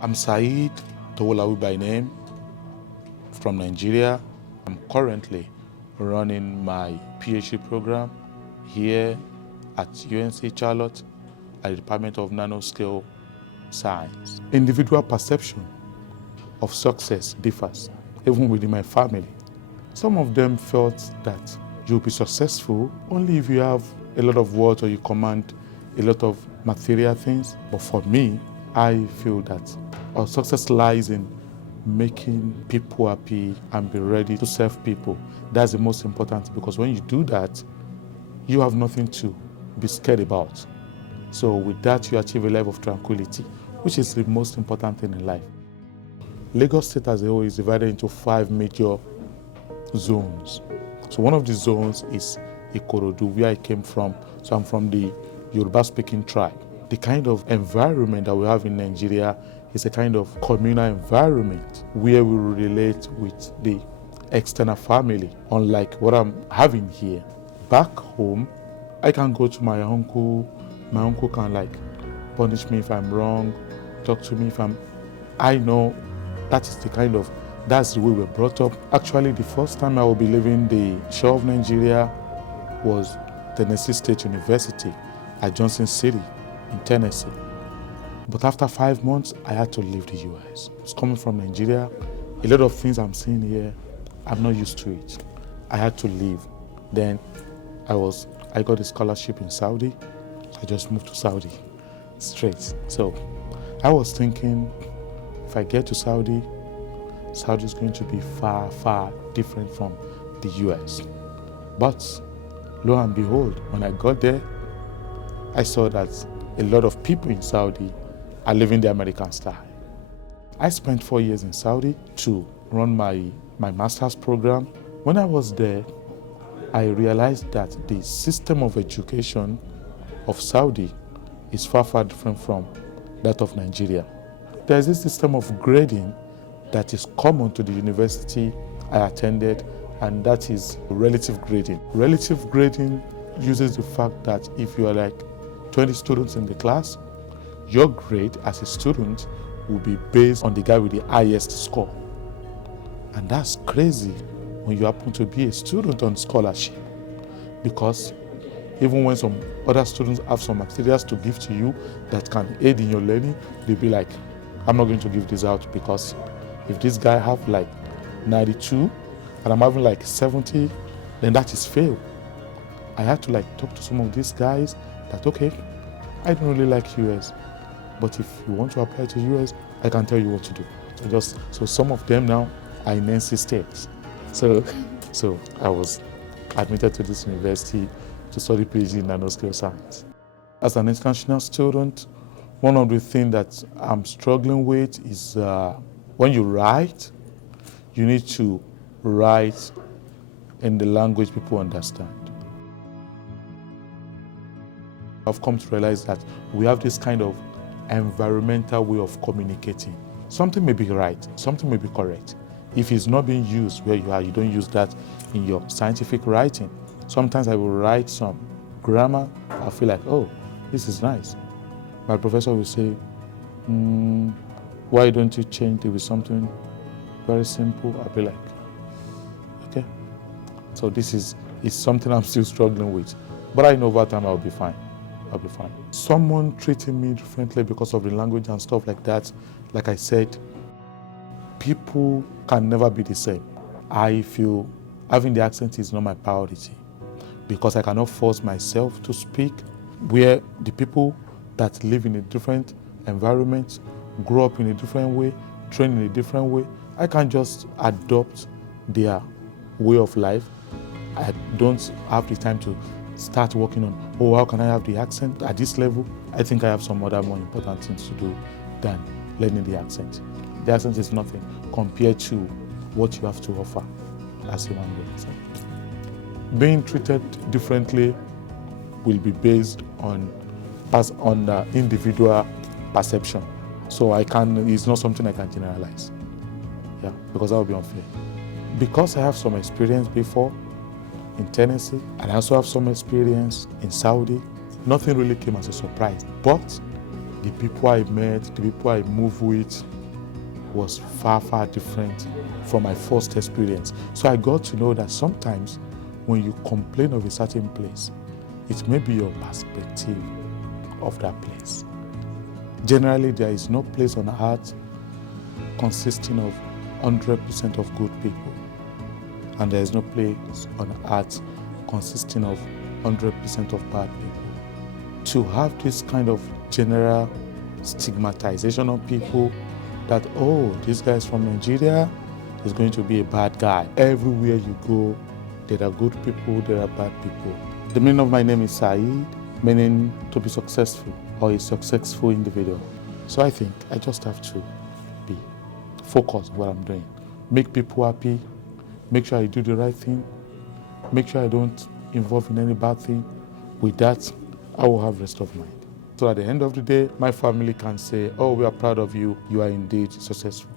I'm Saheed Towolawi by name, from Nigeria. I'm currently running my PhD program here at UNC Charlotte at the Department of Nanoscale Science. Individual perception of success differs, even within my family. Some of them felt that you'll be successful only if you have a lot of words or you command a lot of material things. But for me, I feel that our success lies in making people happy and be ready to serve people. That's the most important, because when you do that, you have nothing to be scared about. So with that, you achieve a level of tranquility, which is the most important thing in life. Lagos State as a whole is divided into 5 major zones. So one of the zones is Ikorodu, where I came from. So I'm from the Yoruba-speaking tribe. The kind of environment that we have in Nigeria is a kind of communal environment where we relate with the external family, unlike what I'm having here. Back home, I can go to my uncle. My uncle can punish me if I'm wrong, talk to me if I know that's the way we're brought up. Actually, the first time I will be leaving the shore of Nigeria was Tennessee State University at Johnson City in Tennessee. But after 5 months, I had to leave the US. It's coming from Nigeria. A lot of things I'm seeing here, I'm not used to it. I had to leave. Then I got a scholarship in Saudi. I just moved to Saudi straight. So I was thinking, if I get to Saudi is going to be far, far different from the US. But lo and behold, when I got there, I saw that a lot of people in Saudi are living the American style. I spent 4 years in Saudi to run my master's program. When I was there, I realized that the system of education of Saudi is far, far different from that of Nigeria. There's this system of grading that is common to the university I attended, and that is relative grading. Relative grading uses the fact that if you are 20 students in the class, your grade as a student will be based on the guy with the highest score. And that's crazy when you happen to be a student on scholarship, because even when some other students have some materials to give to you that can aid in your learning, they'll be like, I'm not going to give this out, because if this guy have 92 and I'm having 70, then that is fail. I had to talk to some of these guys that, okay, I don't really like US, but if you want to apply to US, I can tell you what to do. So some of them now are in NC State. So I was admitted to this university to study PhD in Nanoscale Science. As an international student, one of the things that I'm struggling with is when you write, you need to write in the language people understand. I've come to realize that we have this kind of environmental way of communicating. Something may be right, something may be correct. If it's not being used where you are, you don't use that in your scientific writing. Sometimes I will write some grammar, I feel like, oh, this is nice. My professor will say, why don't you change it with something very simple? I'll be like, okay. So this is something I'm still struggling with. But I know over time I'll be fine. I'll be fine. Someone treating me differently because of the language and stuff like that, like I said, people can never be the same. I feel having the accent is not my priority, because I cannot force myself to speak where the people that live in a different environment, grow up in a different way, train in a different way, I can't just adopt their way of life. I don't have the time to start working on, oh, how can I have the accent at this level? I think I have some other more important things to do than learning the accent. The accent is nothing compared to what you have to offer as a human being. Being treated differently will be based on the individual perception. So it's not something I can generalize. Yeah, because that would be unfair. Because I have some experience before in Tennessee, and I also have some experience in Saudi, nothing really came as a surprise. But the people I met, the people I moved with was far, far different from my first experience. So I got to know that sometimes when you complain of a certain place, it may be your perspective of that place. Generally, there is no place on earth consisting of 100% of good people, and there is no place on earth consisting of 100% of bad people. To have this kind of general stigmatization of people that, oh, this guy is from Nigeria, is going to be a bad guy. Everywhere you go, there are good people, there are bad people. The meaning of my name is Saheed, meaning to be successful or a successful individual. So I think I just have to be focused on what I'm doing. Make people happy, make sure I do the right thing, make sure I don't involve in any bad thing. With that, I will have rest of mind. So at the end of the day, my family can say, oh, we are proud of you, you are indeed successful.